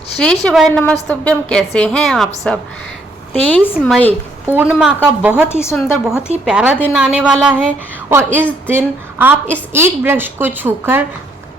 श्री शिवाय नमस्तुभ्यम। कैसे हैं आप सब। 23 मई पूर्णिमा का बहुत ही सुंदर, बहुत ही प्यारा दिन आने वाला है और इस दिन आप इस एक वृक्ष को छूकर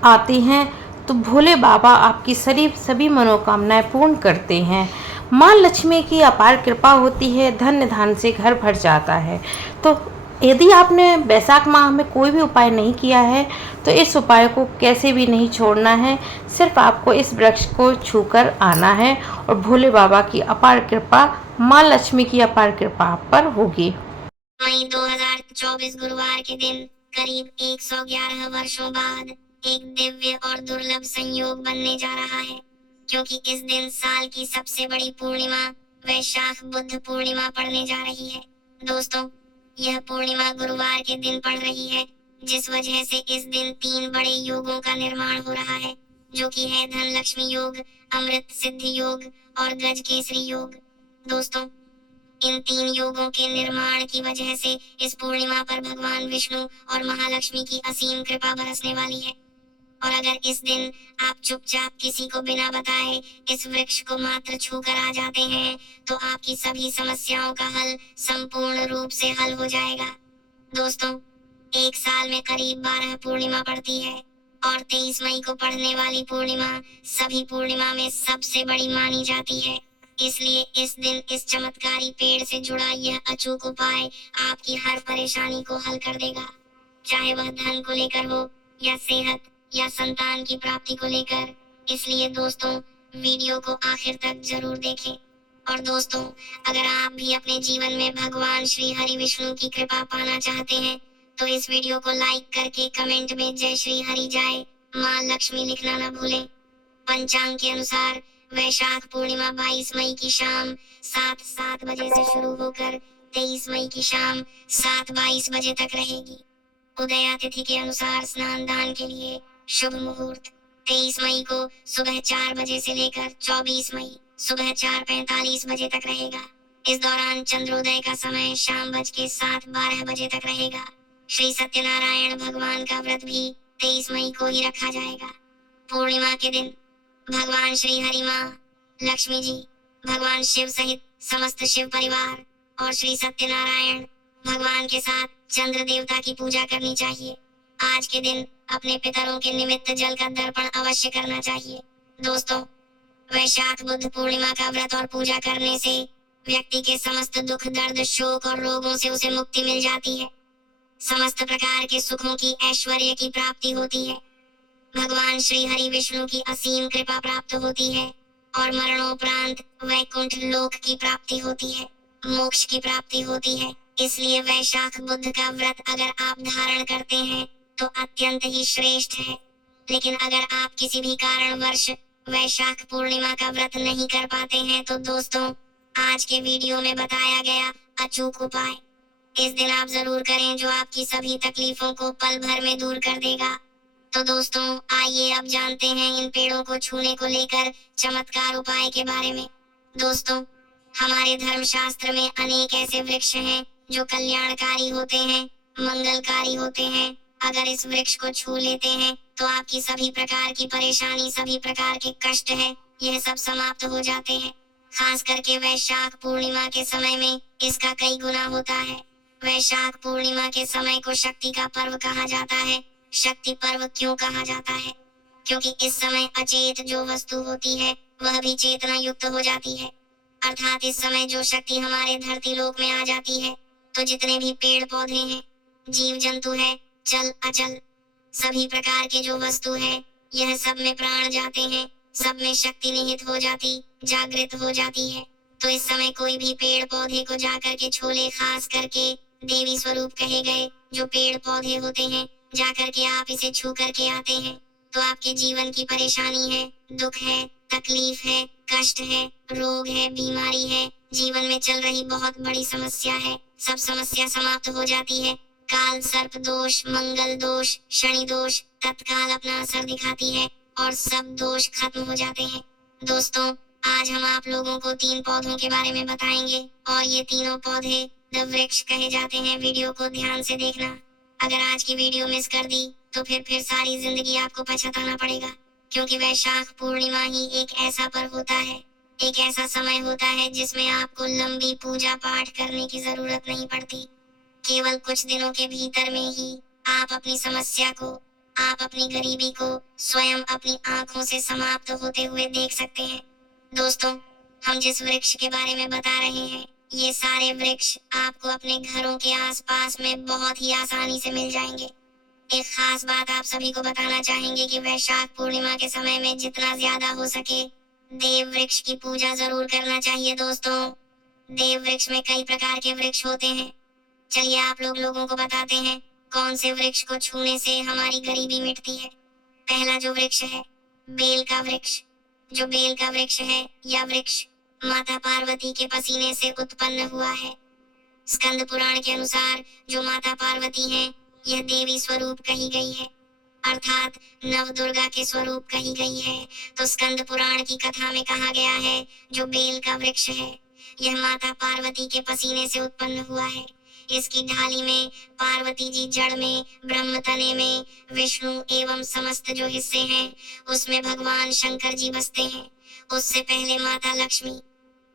आते हैं तो भोले बाबा आपकी सभी मनोकामनाएं पूर्ण करते हैं। माँ लक्ष्मी की अपार कृपा होती है, धन्य धान्य से घर भर जाता है। तो यदि आपने बैसाख माह में कोई भी उपाय नहीं किया है तो इस उपाय को कैसे भी नहीं छोड़ना है। सिर्फ आपको इस वृक्ष को छूकर आना है और भोले बाबा की अपार कृपा, माँ लक्ष्मी की अपार कृपा आप पर होगी। मई 2024 गुरुवार के दिन करीब 111 वर्षों बाद एक दिव्य और दुर्लभ संयोग बनने जा रहा है, क्योंकि इस दिन साल की सबसे बड़ी पूर्णिमा वैशाख बुद्ध पूर्णिमा पड़ने जा रही है। दोस्तों, यह पूर्णिमा गुरुवार के दिन पड़ रही है, जिस वजह से इस दिन 3 बड़े योगों का निर्माण हो रहा है, जो कि है धन लक्ष्मी योग, अमृत सिद्धि योग और गज केसरी योग। दोस्तों, इन 3 योगों के निर्माण की वजह से इस पूर्णिमा पर भगवान विष्णु और महालक्ष्मी की असीम कृपा बरसने वाली है। और अगर इस दिन आप चुपचाप किसी को बिना बताए इस वृक्ष को मात्र छूकर आ जाते हैं तो आपकी सभी समस्याओं का हल संपूर्ण रूप से हल हो जाएगा। दोस्तों, एक साल में करीब 12 पूर्णिमा पड़ती है और 23 मई को पड़ने वाली पूर्णिमा सभी पूर्णिमा में सबसे बड़ी मानी जाती है। इसलिए इस दिन इस चमत्कारी पेड़ से जुड़ा यह अचूक उपाय आपकी हर परेशानी को हल कर देगा, चाहे वह धन को लेकर हो या सेहत या संतान की प्राप्ति को लेकर। इसलिए दोस्तों, वीडियो को आखिर तक जरूर देखें। और दोस्तों, अगर आप भी अपने जीवन में भगवान श्री हरि विष्णु की कृपा पाना चाहते हैं तो इस वीडियो को लाइक करके कमेंट में जय श्री हरि जाए माँ लक्ष्मी लिखना न भूलें। पंचांग के अनुसार वैशाख पूर्णिमा 22 मई की शाम 7:07 बजे से शुरू होकर 23 मई की शाम 7:22 बजे तक रहेगी। उदया तिथि के अनुसार स्नान दान के लिए शुभ मुहूर्त 23 मई को सुबह 4 बजे से लेकर 24 मई सुबह 4:45 बजे तक रहेगा। इस दौरान चंद्रोदय का समय शाम 7:12 बजे तक रहेगा। श्री सत्यनारायण भगवान का व्रत भी 23 मई को ही रखा जाएगा। पूर्णिमा के दिन भगवान श्री हरि, माँ लक्ष्मी जी, भगवान शिव सहित समस्त शिव परिवार और श्री सत्यनारायण भगवान के साथ चंद्र देवता की पूजा करनी चाहिए। आज के दिन अपने पितरों के निमित्त जल का दर्पण अवश्य करना चाहिए। दोस्तों, वैशाख बुद्ध पूर्णिमा का व्रत और पूजा करने से व्यक्ति के समस्त दुख, दर्द, शोक और रोगों से उसे मुक्ति मिल जाती है। समस्त प्रकार के सुखों की, ऐश्वर्य की प्राप्ति होती है। भगवान श्री हरि विष्णु की असीम कृपा प्राप्त होती है और मरणोपरांत वैकुंठ लोक की प्राप्ति होती है, मोक्ष की प्राप्ति होती है। इसलिए वैशाख बुद्ध का व्रत अगर आप धारण करते हैं तो अत्यंत ही श्रेष्ठ है। लेकिन अगर आप किसी भी कारणवश वैशाख पूर्णिमा का व्रत नहीं कर पाते हैं तो दोस्तों, आज के वीडियो में बताया गया अचूक उपाय इस दिन आप जरूर करें, जो आपकी सभी तकलीफों को पल भर में दूर कर देगा। तो दोस्तों, आइए अब जानते हैं इन पेड़ों को छूने को लेकर चमत्कार उपाय के बारे में। दोस्तों, हमारे धर्मशास्त्र में अनेक ऐसे वृक्ष हैं जो कल्याणकारी होते हैं, मंगलकारी होते हैं। अगर इस वृक्ष को छू लेते हैं तो आपकी सभी प्रकार की परेशानी, सभी प्रकार के कष्ट है, यह सब समाप्त हो जाते हैं। खास करके वैशाख पूर्णिमा के समय में इसका कई गुना होता है। वैशाख पूर्णिमा के समय को शक्ति का पर्व कहा जाता है। शक्ति पर्व क्यों कहा जाता है? क्योंकि इस समय अचेत जो वस्तु होती है वह भी चेतना युक्त हो जाती है। अर्थात इस समय जो शक्ति हमारे धरती लोक में आ जाती है तो जितने भी पेड़ पौधे हैं, जीव जंतु है, चल अचल, सभी प्रकार के जो वस्तु है, यह सब में प्राण जाते हैं, सब में शक्ति निहित हो जाती, जागृत हो जाती है। तो इस समय कोई भी पेड़ पौधे को जाकर के छू ले, खास करके देवी स्वरूप कहे गए जो पेड़ पौधे होते हैं, जाकर के आप इसे छू करके आते हैं तो आपके जीवन की परेशानी है, दुख है, तकलीफ है, कष्ट है, रोग है, बीमारी है, जीवन में चल रही बहुत बड़ी समस्या है, सब समस्या समाप्त हो जाती है। काल सर्प दोष, मंगल दोष, शनि दोष तत्काल अपना असर दिखाती है और सब दोष खत्म हो जाते हैं। दोस्तों, आज हम आप लोगों को 3 पौधों के बारे में बताएंगे और ये तीनों पौधे द वृक्ष कहे जाते हैं। वीडियो को ध्यान से देखना। अगर आज की वीडियो मिस कर दी तो फिर सारी जिंदगी आपको पछताना पड़ेगा, क्योंकि वैशाख पूर्णिमा ही एक ऐसा पर्व होता है, एक ऐसा समय होता है जिसमें आपको लंबी पूजा पाठ करने की जरूरत नहीं पड़ती। केवल कुछ दिनों के भीतर में ही आप अपनी समस्या को, आप अपनी गरीबी को स्वयं अपनी आंखों से समाप्त होते हुए देख सकते हैं। दोस्तों, हम जिस वृक्ष के बारे में बता रहे हैं, ये सारे वृक्ष आपको अपने घरों के आसपास में बहुत ही आसानी से मिल जाएंगे। एक खास बात आप सभी को बताना चाहेंगे कि वैशाख पूर्णिमा के समय में जितना ज्यादा हो सके देव वृक्ष की पूजा जरूर करना चाहिए। दोस्तों, देव वृक्ष में कई प्रकार के वृक्ष होते हैं। चलिए आप लोगों को बताते हैं कौन से वृक्ष को छूने से हमारी गरीबी मिटती है। पहला जो वृक्ष है, बेल का वृक्ष। जो बेल का वृक्ष है, यह वृक्ष माता पार्वती के पसीने से उत्पन्न हुआ है। स्कंद पुराण के अनुसार जो माता पार्वती हैं, यह देवी स्वरूप कही गई है, अर्थात नव दुर्गा के स्वरूप कही गई है। तो स्कंद पुराण की कथा में कहा गया है, जो बेल का वृक्ष है, यह माता पार्वती के पसीने से उत्पन्न हुआ है। इसकी ढाली में पार्वती जी, जड़ में ब्रह्म, तने में विष्णु एवं समस्त जो हिस्से हैं उसमें भगवान शंकर जी बसते हैं। उससे पहले माता लक्ष्मी।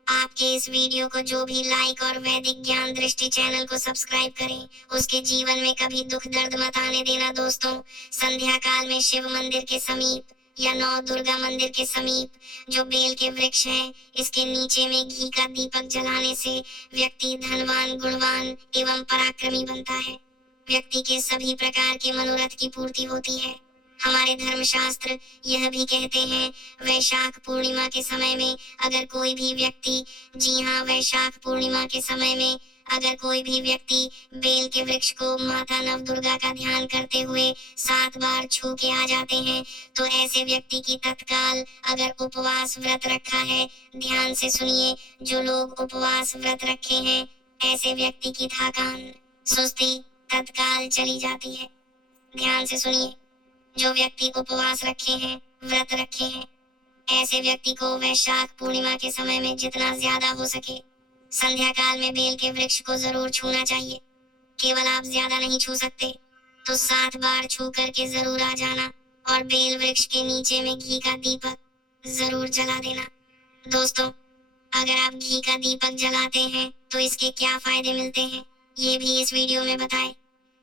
आपके इस वीडियो को जो भी लाइक और वैदिक ज्ञान दृष्टि चैनल को सब्सक्राइब करें, उसके जीवन में कभी दुख दर्द मत आने देना। दोस्तों, संध्या काल में शिव मंदिर के समीप या नौ दुर्गा मंदिर के समीप जो बेल के वृक्ष हैं, इसके नीचे में घी का दीपक जलाने से व्यक्ति धनवान, गुणवान एवं पराक्रमी बनता है। व्यक्ति के सभी प्रकार के मनोरथ की पूर्ति होती है। हमारे धर्मशास्त्र यह भी कहते हैं, वैशाख पूर्णिमा के समय में अगर कोई भी व्यक्ति, जी हाँ, वैशाख पूर्णिमा के समय में अगर कोई भी व्यक्ति बेल के वृक्ष को माता नव दुर्गा का ध्यान करते हुए 7 बार छू के आ जाते हैं, तो ऐसे व्यक्ति की तत्काल, अगर उपवास व्रत रखा है, ध्यान से सुनिए, जो लोग उपवास व्रत रखे हैं, ऐसे व्यक्ति की थकान, सुस्ती तत्काल चली जाती है। ध्यान से सुनिए, जो व्यक्ति उपवास रखे हैं, व्रत रखे हैं, ऐसे व्यक्ति को वैशाख पूर्णिमा के समय में जितना ज्यादा हो सके संध्या काल में बेल के वृक्ष को जरूर छूना चाहिए। केवल आप ज्यादा नहीं छू सकते तो 7 बार छू करके जरूर आ जाना और बेल वृक्ष के नीचे में घी का दीपक जरूर जला देना। दोस्तों, अगर आप घी का दीपक जलाते हैं तो इसके क्या फायदे मिलते हैं, ये भी इस वीडियो में बताएं।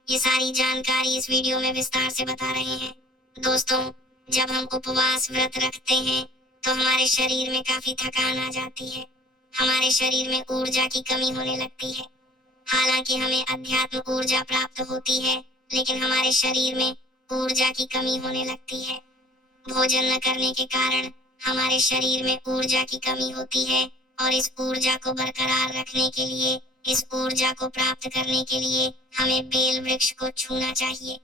ये सारी जानकारी इस वीडियो में विस्तार से बता रहे हैं। दोस्तों, जब हम उपवास व्रत रखते हैं तो हमारे शरीर में काफी थकान आ जाती है, हमारे शरीर में ऊर्जा की कमी होने लगती है। हालांकि हमें अध्यात्म ऊर्जा प्राप्त होती है, लेकिन हमारे शरीर में ऊर्जा की कमी होने लगती है। भोजन न करने के कारण हमारे शरीर में ऊर्जा की कमी होती है और इस ऊर्जा को बरकरार रखने के लिए, इस ऊर्जा को प्राप्त करने के लिए हमें बेल वृक्ष को छूना चाहिए।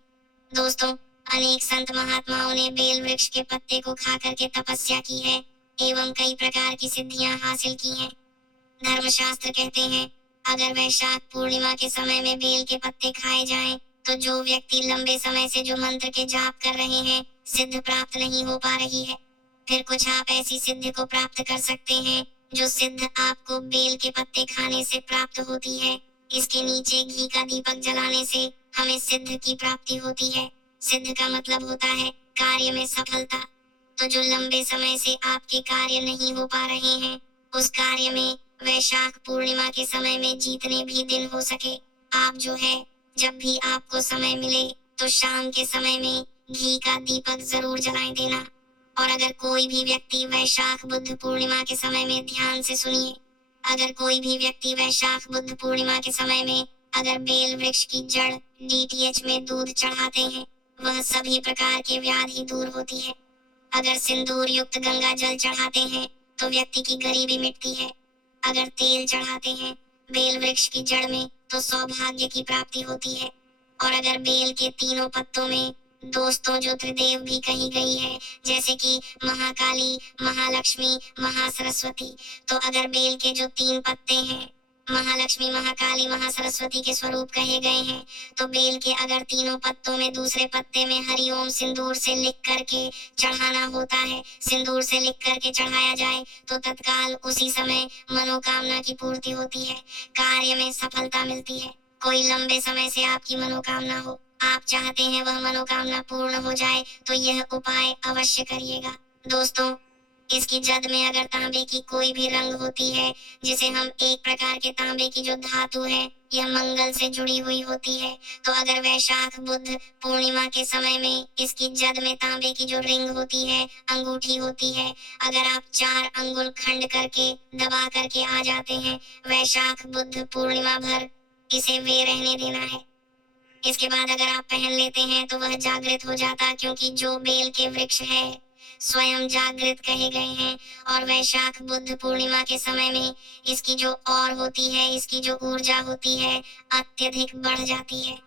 दोस्तों, अनेक संत महात्माओं ने बेल वृक्ष के पत्ते को खा करके तपस्या की है एवं कई प्रकार की सिद्धियां हासिल की हैं। धर्मशास्त्र कहते हैं, अगर वैशाख पूर्णिमा के समय में बेल के पत्ते खाए जाएं, तो जो व्यक्ति लंबे समय से जो मंत्र के जाप कर रहे हैं, सिद्ध प्राप्त नहीं हो पा रही है, फिर कुछ आप ऐसी सिद्धि को प्राप्त कर सकते हैं जो सिद्ध आपको बेल के पत्ते खाने से प्राप्त होती है। इसके नीचे घी का दीपक जलाने से हमें सिद्ध की प्राप्ति होती है। सिद्ध का मतलब होता है कार्य में सफलता। तो जो लंबे समय से आपके कार्य नहीं हो पा रहे हैं, उस कार्य में वैशाख पूर्णिमा के समय में जितने भी दिन हो सके, आप जो है, जब भी आपको समय मिले तो शाम के समय में घी का दीपक जरूर जलाएं देना। और अगर कोई भी व्यक्ति वैशाख बुद्ध पूर्णिमा के समय में, ध्यान से सुनिए, अगर कोई भी व्यक्ति वैशाख बुद्ध पूर्णिमा के समय में अगर बेल वृक्ष की जड़ DTH में दूध चढ़ाते हैं, वह सभी प्रकार की व्याधि दूर होती है। अगर सिंदूर युक्त गंगा जल चढ़ाते हैं तो व्यक्ति की गरीबी मिटती है। अगर तेल चढ़ाते हैं बेल वृक्ष की जड़ में तो सौभाग्य की प्राप्ति होती है। और अगर बेल के तीनों पत्तों में, दोस्तों, जो त्रिदेव भी कही गई है, जैसे कि महाकाली, महालक्ष्मी, महासरस्वती, तो अगर बेल के जो 3 पत्ते हैं, महालक्ष्मी, महाकाली, महासरस्वती के स्वरूप कहे गए हैं, तो बेल के अगर तीनों पत्तों में दूसरे पत्ते में हरिओम सिंदूर से लिख करके चढ़ाना होता है, सिंदूर से लिख करके चढ़ाया जाए तो तत्काल उसी समय मनोकामना की पूर्ति होती है, कार्य में सफलता मिलती है। कोई लंबे समय से आपकी मनोकामना हो, आप चाहते हैं वह मनोकामना पूर्ण हो जाए तो यह उपाय अवश्य करिएगा। दोस्तों, इसकी जद में अगर तांबे की कोई भी रंग होती है, जिसे हम एक प्रकार के तांबे की जो धातु है यह मंगल से जुड़ी हुई होती है, तो अगर वैशाख बुध पूर्णिमा के समय में इसकी जद में तांबे की जो रिंग होती है, अंगूठी होती है, अगर आप 4 अंगुल खंड करके दबा करके आ जाते हैं, वैशाख बुध पूर्णिमा भर इसे वे रहने देना है। इसके बाद अगर आप पहन लेते हैं तो वह जागृत हो जाता, क्योंकि जो बेल के वृक्ष है स्वयं जागृत कहे गए हैं, और वैशाख बुध पूर्णिमा के समय में इसकी जो और होती है, इसकी जो ऊर्जा होती है अत्यधिक बढ़ जाती है।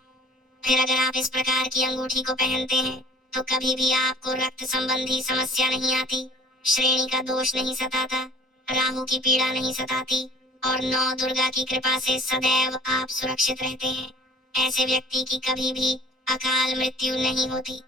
फिर अगर आप इस प्रकार की अंगूठी को पहनते हैं तो कभी भी आपको रक्त संबंधी समस्या नहीं आती, श्रेणी का दोष नहीं सताता, राहु की पीड़ा नहीं सताती, और 9 दुर्गा की कृपा से सदैव आप सुरक्षित रहते हैं। ऐसे व्यक्ति की कभी भी अकाल मृत्यु नहीं होती।